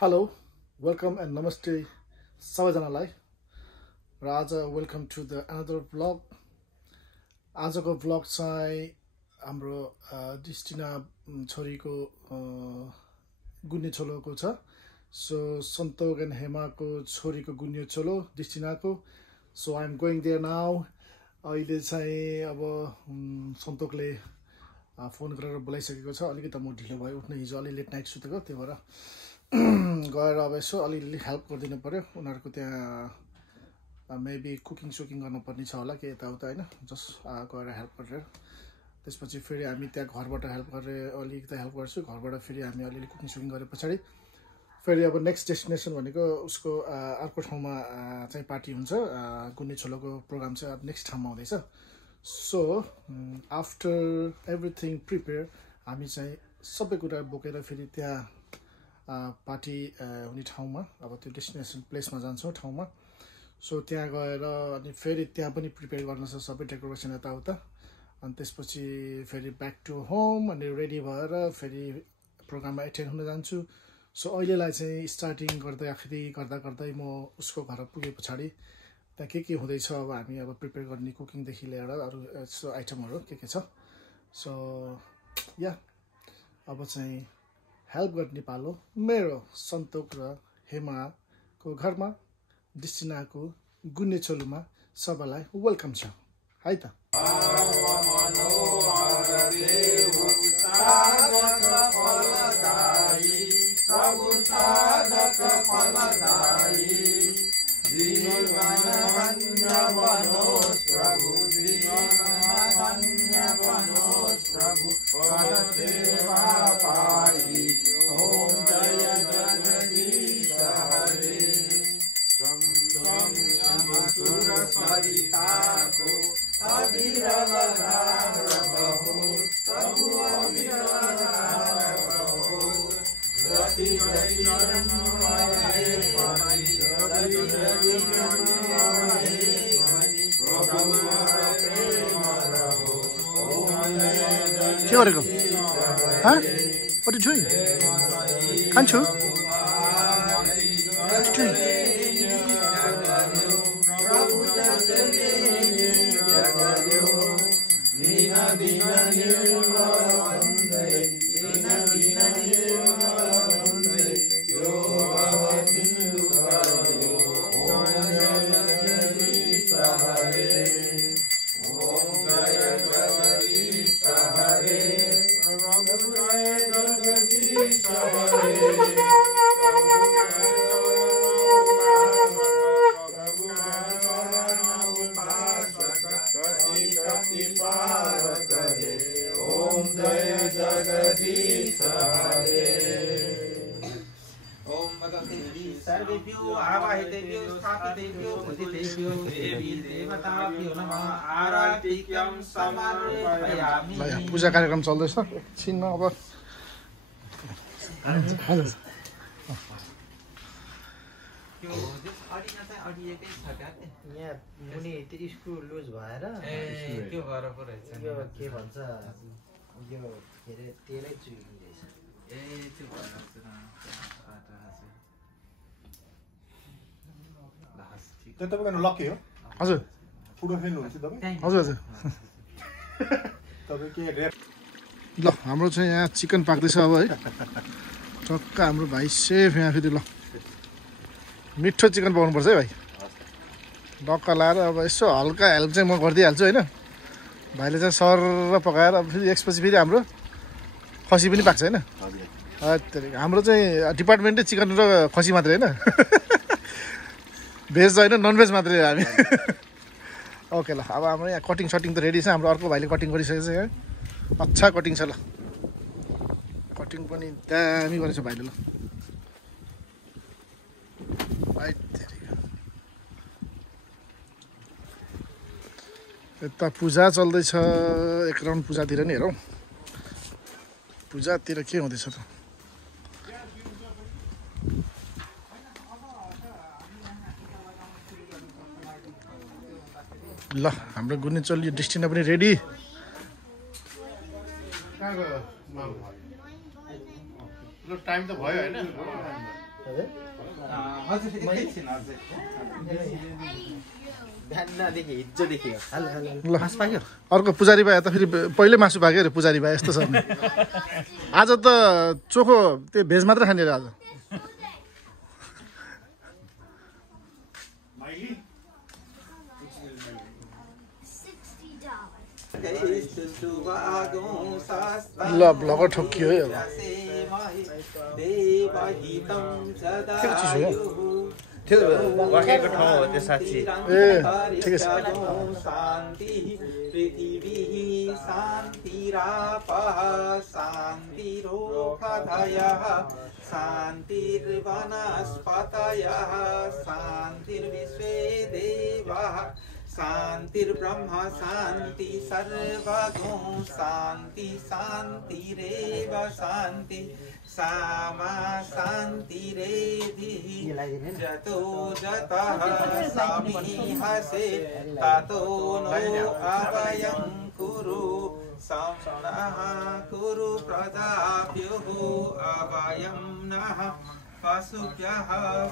Hello, welcome and namaste सबैजनालाई र आज welcome to the another vlog. आजको भ्लग चाहिँ हाम्रो डिस्टिना छोरीको गुन्ने छोलोको छ। सो सन्तोक एन्ड हेमाको छोरीको गुन्ने छोलो डिस्टिनाको। So I am going there now. अहिले चाहिँ अब सन्तोकले फोन गरेर बोलाइसकेको छ। अलिकति म ढिलो भयो उठ्न, हिजो अलि लेट नाइट सुतेको, त्यही भएर गएर अब यसो अलिअलि हेल्प गरिदिनु पर्यो। उनीहरूको त्यहाँ मेबी कुकिङ सुकिङ गर्नुपर्ने छ होला कि यताउता होइन, जस्ट गएर हेल्प गरेर त्यसपछि फेरि हामी त्यहाँ घरबाट हेल्प गरेर अलिकति हेल्प गर्छु। घरबाट फेरि हामी अलिअलि कुकिङ सुकिङ गरे पछाडि फेरि अब नेक्स्ट डेस्टिनेसन भनेको उसको अर्को ठाउँमा चाहिँ पार्टी हुन्छ। गुन्ने छोलोको प्रोग्राम चाहिँ अब नेक्स्ट ठाउँमा हुँदैछ। सो आफ्टर एभ्रिथिङ प्रिपेयर हामी चाहिँ सबै कुरा बोकेर फेरि त्यहाँ पार्टी हुने ठाउँमा, अब त्यो डेस्टिनेसन प्लेसमा जान्छौँ ठाउँमा। सो त्यहाँ गएर अनि फेरि त्यहाँ पनि प्रिपेयर गर्नु छ सबै डेकोरेसन यताउता। अनि त्यसपछि फेरि ब्याक टु होम अनि रेडी भएर फेरि प्रोग्राममा एटेन्ड हुन जान्छु। सो अहिलेलाई चाहिँ स्टार्टिङ गर्दै म उसको घर पुगे पछाडि त्यहाँ के हुँदैछ अब हामी अब प्रिपेयर गर्ने कुकिङदेखि लिएर अरू यस्तो आइटमहरू के छ। सो या अब चाहिँ हेल्प गर्ने पालो मेरो सन्तोक र हेमाको घरमा डिस्टिनाको गुन्ने छोलोमा सबैलाई वेलकम छ है त। के गरेको? What are you doing? Can't you? What are you doing? पूजा कार्यक्रम चल्दैछ एकछिनमा। अब यहाँ मुनि त्यो स्क्रु लुज भएर के भन्छ यो के अरे तेलै चुहिरहेछ। त्यो तपाईँको लक्की हो? हजुर फुटबल खेल्नुहुन्छ तपाईँ? हजुर हजुर। तपाईँ के रेप? ल हाम्रो चाहिँ यहाँ चिकन पाक्दैछ अब है। टक्क हाम्रो भाइ सेफ यहाँ फेरि। ल मिठो चिकन पाउनुपर्छ है भाइ। डक्क लाएर अब यसो हल्का हेल्प चाहिँ म गरिदिइहाल्छु होइन। भाइले चाहिँ सर पकाएर अब फेरि यसपछि फेरि हाम्रो खसी पनि पाक्छ होइन। हाम्रो चाहिँ डिपार्टमेन्टै चिकन र खसी मात्रै होइन, भेज होइन ननभेज मात्रै हो हामी। ओके ल अब हाम्रो यहाँ कटिङ सटिङ त रेडी छ। हाम्रो अर्को भाइले कटिङ गरिसकेको छ यहाँ, अच्छा कटिङ छ। ल कटिङ पनि दामी गरेछ भाइले। ल यता पूजा चल्दैछ, एक राउन्ड पूजातिर नि हेरौँ पूजातिर के हुँदैछ त। ल हाम्रो गुन्ने चल्यो डेस्टिना पनि रेडी। टाइम त भयो हैन हजुर एकैछिन हजुर बिहानदेखि हिजो देखियो ल अर्को पुजारी भाइ त फेरि पहिल्यै मासु पाक्यो अरे पुजारी भाइ यस्तो छ आज त चोखो त्यो भेज मात्र खाने अरे आज ल ब्लगर ठोकियो है त्यो वाकेको ठाउँ हो त्यो साँच्ची ए ठिकै छ शान्ति पृथ्वी शान्तिरापः शान्तिरोषधयः शान्तिर्वनस्पतयः शान्तिर्विश्वे देवाः शान्तिर्ब्रह्म शान्ति सर्वगुं शान्ति शान्तिरेव शान्ति सामा शान्तिरेधिः जतो जतः समीहसे ततो नो अवयं कुरु संनः कुरु प्रजाभ्युः अवयं नः पशुभ्यः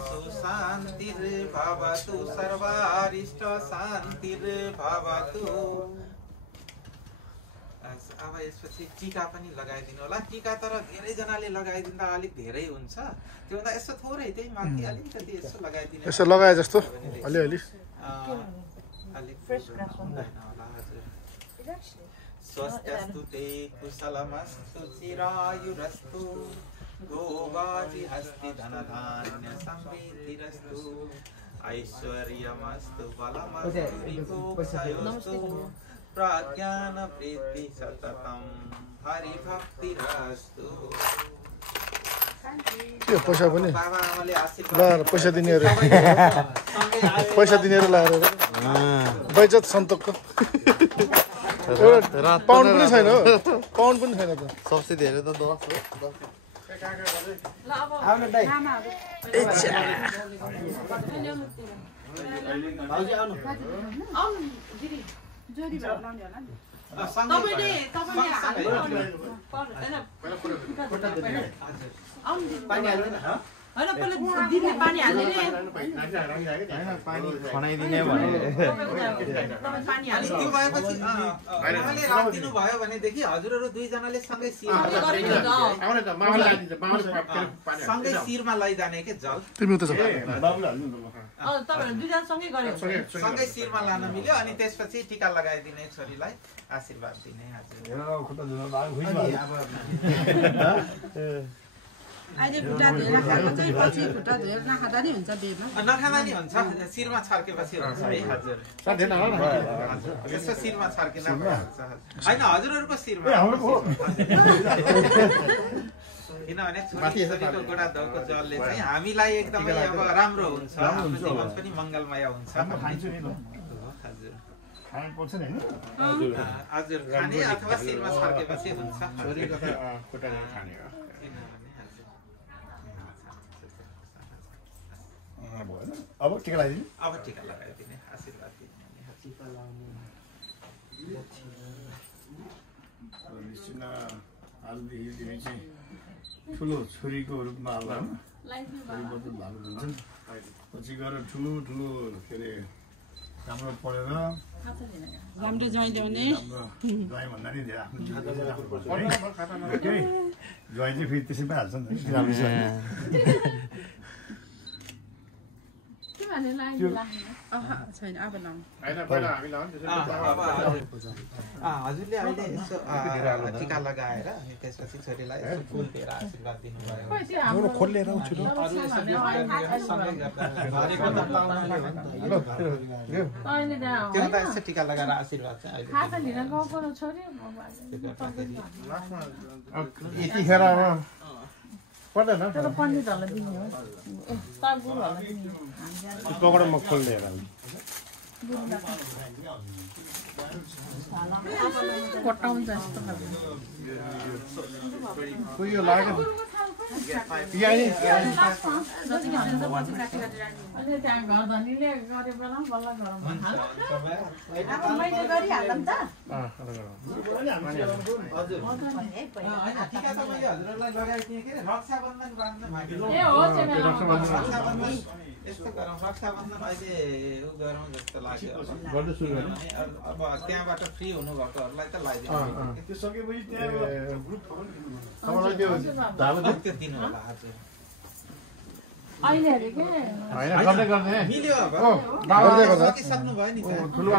सुशान्तिर्भवतु सर्वारिष्ट शान्तिर्भवतु अब यसपछि टीका पनि लगाइदिनु होला टीका तर धेरैजनाले लगाइदिँदा अलिक धेरै हुन्छ त्योभन्दा यसो थोरै त्यही माथि अलिकति यसो लगाइदिनु यसो लगाए जस्तो अलिअलि स्वस्त्यस्तु ते कुशलमस्तु चिरायुरस्तु गोवाजि हस्ति धनधान्य समृद्धिरस्तु ऐश्वर्यमस्तु बलमस्तु रिपुक्षयोस्तु प्रज्ञान वृद्धि सततं हरिभक्तिरस्तु त्यो पैसा पनि बाबाआमाले आशीर्वाद ल पैसा दिनेहरू पैसा दिनेहरू लाएर बैजत सन्तोकको एउटा पाउन्ड पनि छैन हो पाउन्ड पनि छैन त सबसे धेरै त 10 हो आउनु दाइ भाउजी आउनु दिदी जोडी बनाउने होला नि तपाईले पानी हाल्दैन हैन पहिला दिदी पानी हाल्ने हैन पानी खनाइदिने भने तपाई पानी हाल्नु त्यो भएपछि मामाले रात दिनु भयो भने देखि हजुरहरु दुई जनाले सँगै सिरमा आउने त मामाले लादिन्छ मामाले पानी सँगै सिरमा लैजाने के जल तिमी उता छ बाबुले हाल्नु न तपाईहरु दुई जना सँगै गरे सँगै सिरमा लान मिल्यो अनि त्यसपछि टीका लगाइदिने छोरीलाई आशीर्वाद दिने हजुर खुट्टा जुन बाबु खुइज अहिले खुट्टा धोएर खाएको चाहिँ पछि खुट्टा धोएर नखाँदा नि हुन्छ बेमा नखाँदा नि हुन्छ सिरमा छर्केपछि हुन्छ है हजुर यसो सिरमा छर्किन हुन्छ हैन हजुरहरुको सिरमा किनभने छोरीको गोडा धोको जलले चाहिँ हामीलाई एकदमै अब राम्रो हुन्छ हाम्रो जीवन पनि मङ्गलमय हुन्छ हजुर खानु पर्छ नि हैन हजुर खाने अथवा सिरमा छर्केपछि हुन्छ छोरीको त खुट्टा खाने हो अब टीका लगाइदिनु अब टीका लगाइदिने आशीर्वाद दिने टीका लगाउने निश्चित आजदेखि तिमी चाहिँ ठुलो छोरीको रूपमा होला परिवर्तन भएको हुन्छ पछि गएर ठुलो ठुलो के अरे राम्रो पढेर राम्रो ज्वाइँ ल्याउने ज्वाइँ भन्दा नि धेरै आफ्नो ज्वाइँ चाहिँ फेरि त्यसै भइहाल्छ नि राम्रो छ छैन अब लाउँ हजुरले अहिले यसो टीका लगाएर त्यसपछि छोरीलाई यसो फुल दिएर आशीर्वाद दिनुभयो खोलेर छिटो त्यो त यसो टीका लगाएर आशीर्वाद चाहिँ यतिखेर अब पर्दैन पण्डितहरूलाई दिने हो गुरुहरूलाई दिने पकड म खोल्दै कोटाउँछ जस्तो यो लाग्यो यस्तो गरौँ रक्षाबन्धन अहिले उ गरौँ जस्तो लाग्यो अब त्यहाँबाट फ्री हुनुभएकोहरूलाई त लगाइदिनु त्यो सकेपछि त्यहाँ ग्रुप तपाईँलाई त्यो दिनु होला हजुर अहिले हेरे के होइन गर्ने मिल्यो अब सक्नु भयो नि ठुलो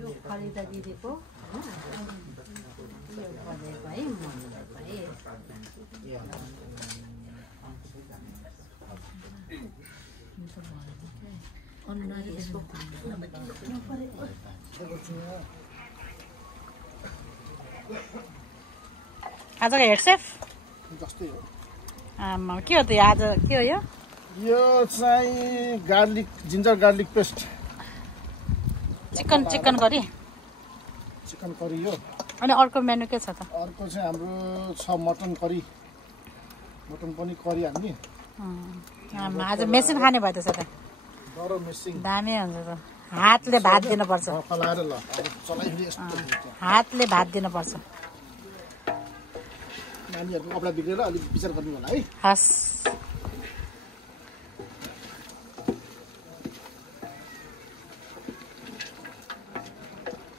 यो खरिदा दिदीको आजको हेडसेफ जस्तै हो के हो त आज के हो यो चाहिँ garlic ginger garlic paste chicken curry chicken curry हो अनि अर्को मेनु के छ त अर्को चाहिँ हाम्रो छ मटन करी मटन पनि करी हाल्ने आज मेसिन खाने भयो त्यसो त डरो मिसिङ दामी हुन्छ त हातले भात दिनुपर्छ फलाएर ल चलाइदिए यस्तो हातले भात दिनुपर्छ नानीहरूको कपडा बिग्रेर अलिक विचार गर्नु होला है हस्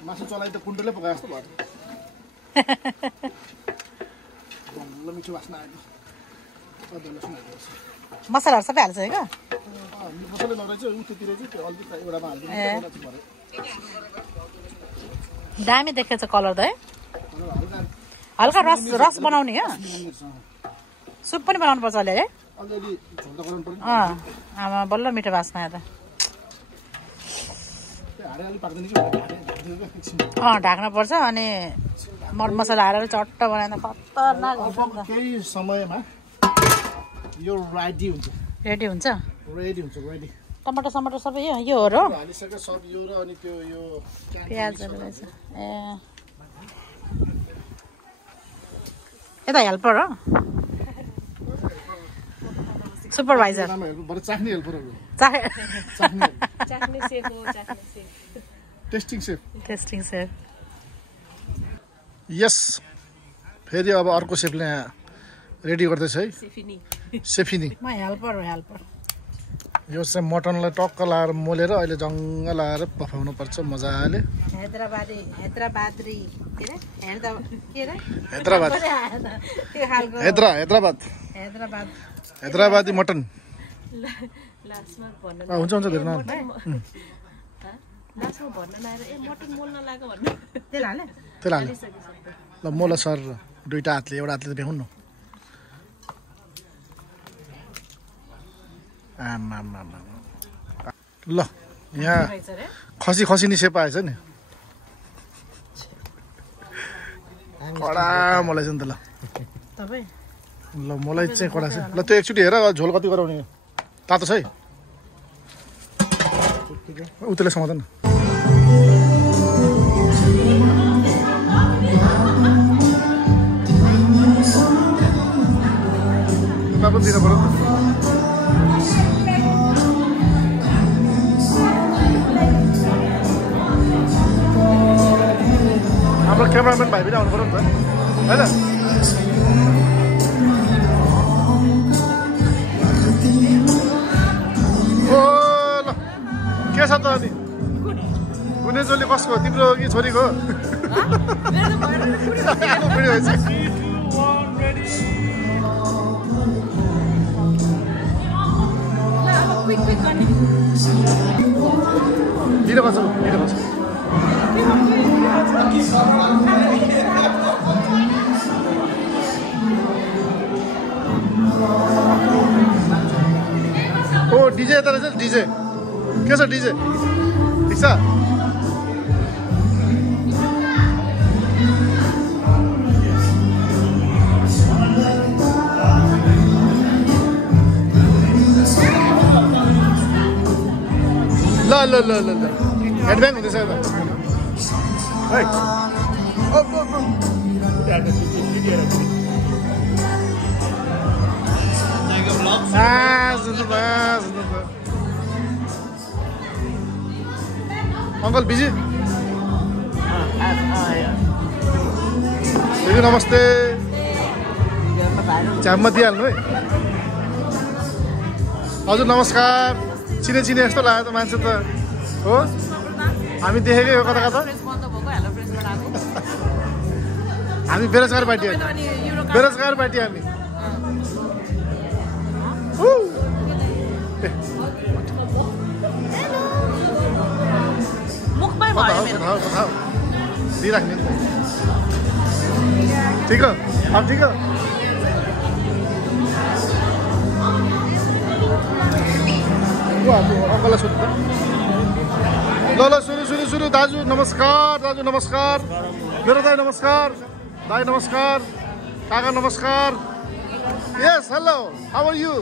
मासु चलाइ त कुण्डले पकाए जस्तो भयो बल्ल मिठो बास्ना आयो मसलाहरू सबै हाल्छ है क्या मसले नरहेछ उ त्यतिर चाहिँ त्यो अलिक एउटामा हालिदिनु दामी देखेछ कलर त है हल्का रस बनाउने हो सुप पनि बनाउनु पर्छ अहिले है अलिअलि झोल त गराउनु पर्यो आमा बल्ल मिठो बास्ना आयो त हाडे अलिक पाक्दैन कि ढाक्नु पर्छ अनि मरमसला हालेर चट्ट बनाएर खतरनाक हुन्छ नि त केही समयमा यो रेडी हुन्छ रेडी हुन्छ रेडी टमाटर समाटर सबै यो हो र हालिसक्यो सब यो र अनि त्यो यो प्याजहरू रहेछ ए यता हेल्पर हो सुपरभाइजर बरु चाख्ने हेल्परहरू टेस्टिङ सेफ यस फेरि अब अर्को सेफले रेडी गर्दैछ है सेफिनी म हेल्पर हो हेल्पर यो चाहिँ मटनलाई टक्क लाएर मोलेर अहिले जङ्ग लाएर पकाउनु पर्छ मजाले हैदराबादी मटन हुन्छ धेरै तेल हाले ल मोला सर दुईटा हातले एउटा हातले भ्याउनु न ल यहाँ खसी नि सेपा आएछ नि कडा मलाई चाहिँ त ल मलाई चाहिँ कडा छ ल त्यो एकचोटि हेर झोल कति गराउने तातो छ है उतले समाधान दिन पर्यो हाम्रो क्यामेराम्यान भाइ पनि आउनु पर्यो नि त होइन ओ ल के छ त अनि गुनेजोली कसको तिम्रो कि छोरीको ढिलो गर्छ ओ डिजे यता रहेछ डिजे के छ डिजे ठिक छ ल ल ल ल हेडब्याङ हुँदैछ यता है अङ्कल बिजी दिदी नमस्ते झ्याममा दिइहाल्नु है हजुर नमस्कार चिने चिने यस्तो लाग्यो त मान्छे त हो हामी देखेकै हो कता कता हामी बेरोजगार पार्टी बेरोजगार पार्टी हामी दिइराख्ने ठिक हो अब ठिक हो अङ्कललाई सोध्नु ल ल सुरु सुरु सुरु दाजु नमस्कार दाजु नमस्कार मेरो दाई नमस्कार दाई नमस्कार काका नमस्कार yes hello how are you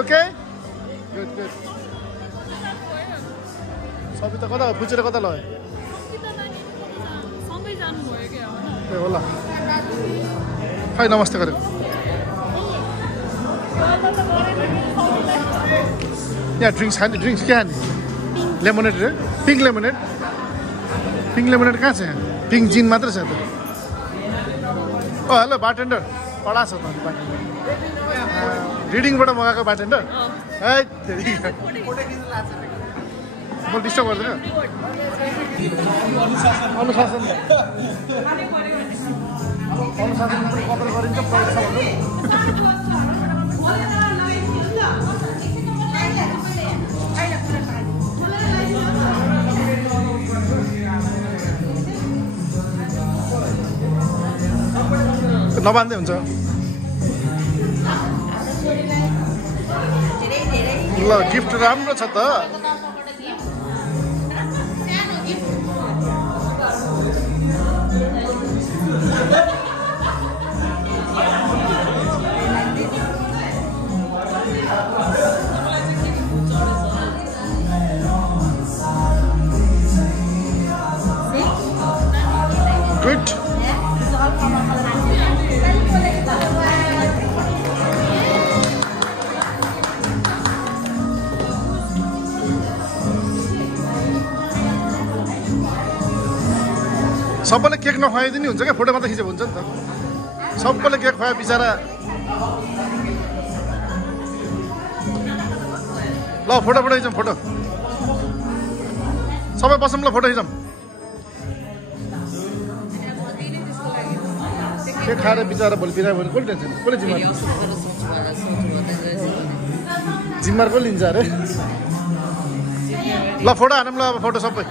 okay good good सबै त कता बुझेर कता लग्यो ए होला खै नमस्ते गरेको यहाँ ड्रिङ्क्स खाने ड्रिङ्क्स के खाने लेमोनेड रे पिङ्क लेमोनेड कहाँ छ यहाँ पिङ्क जिन मात्र छ त हेलो बारटेन्डर कडा छ त बारटेन्डर रिडिङबाट मगाएको बारटेन्डर है म डिस्टर्ब गर्दैन अनुशासन कदर गरिन्छ नबान्दै हुन्छ ल गिफ्ट राम्रो छ त गुड सबैले केक नखुवाइदिनु हुन्छ क्या फोटो मात्रै खिचेको हुन्छ नि त सबैले केक खुवायो बिचरा ल फोटो खिचौँ फोटो सबै बसौँ ल फोटो खिचौँ केक खाएर बिचरा भोलि बिरायो भने कसले टेन्सन कसले जिम्मार को लिन्छ अरे ल फोटो हानौँ ल अब फोटो सबै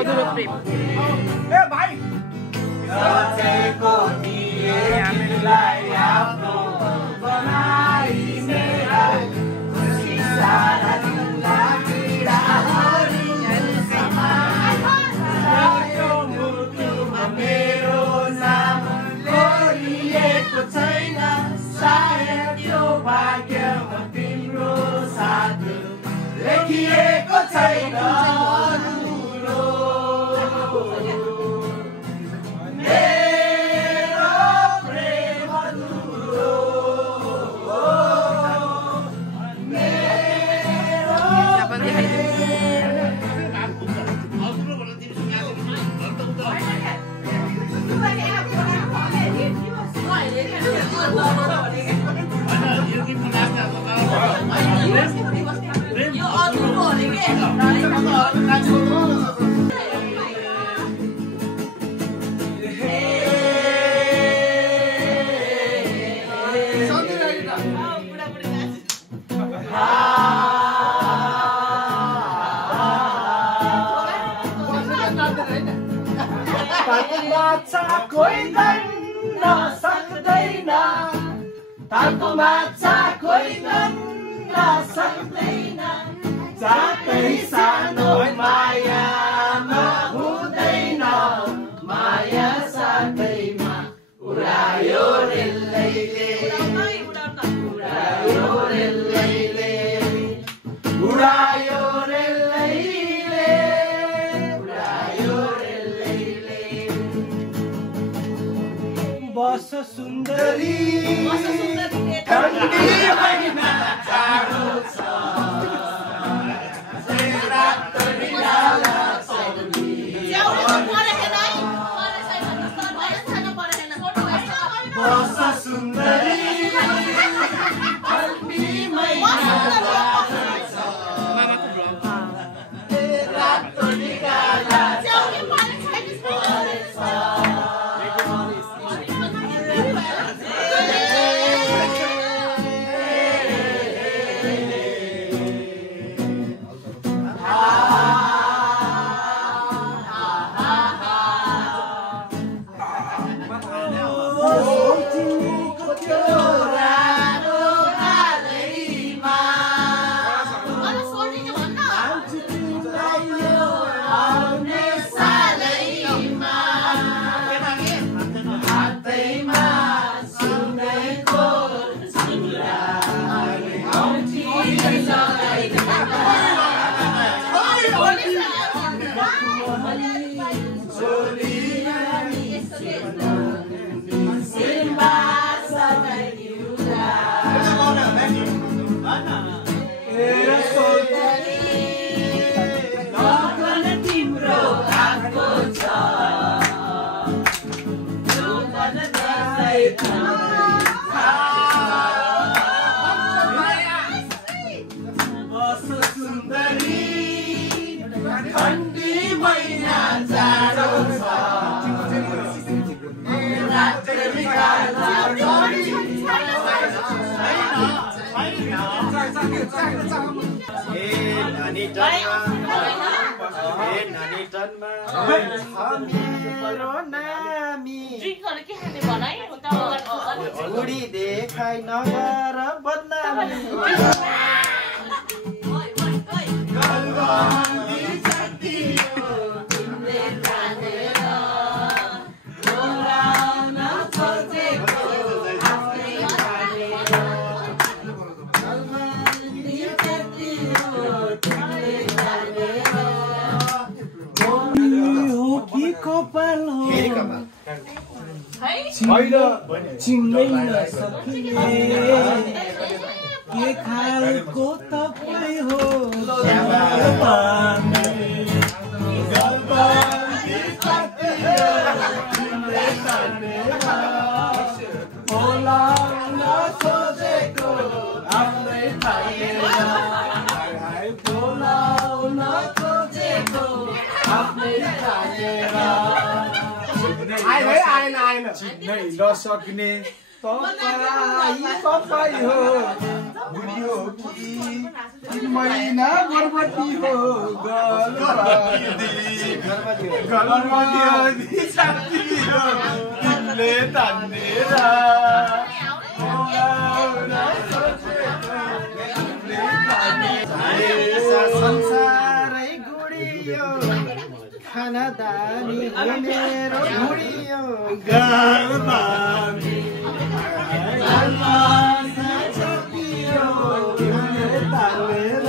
अधुरो प्रेम ए भाइ सचेको दिए हामीलाई आफ्नो बनाई मेरा खुसी सारा दिनला पीडाहरू समायो मुटुमा मेरो नाम कोरिएको छैन सायद यो भाग्यमा तिम्रो साथ लेखिएको छैन ताको माछा कोही गन्न सक्दैन जातै सानो मायामा हुँदैन माया साथैमा उडायो रेलैले उडायो रेलैले उडायो रेलैले उडायो रेलैले बस सुन्दरी ठण्डी महिना जाडो छ रात निराला सौदी बस सुन्दरी ठण्डी महिना जाडो छ रात निराला उडी देखाइ नगर बदनामी चिन्नै नसकिने के खालको तपाईँ हो बोलाउन खोजेको आफ्नै बोलाउन खोजेको आफ्नै आएन चिन्नै नसक्ने तपाईँ हो बुढी हो कि 3 महिना गर्भवती हो गर्भवती साथी हो तिमीले तानेर संसारै गुडियो खानादानी मेरो गुडियो घरबानी छपियो तिमीले तानेर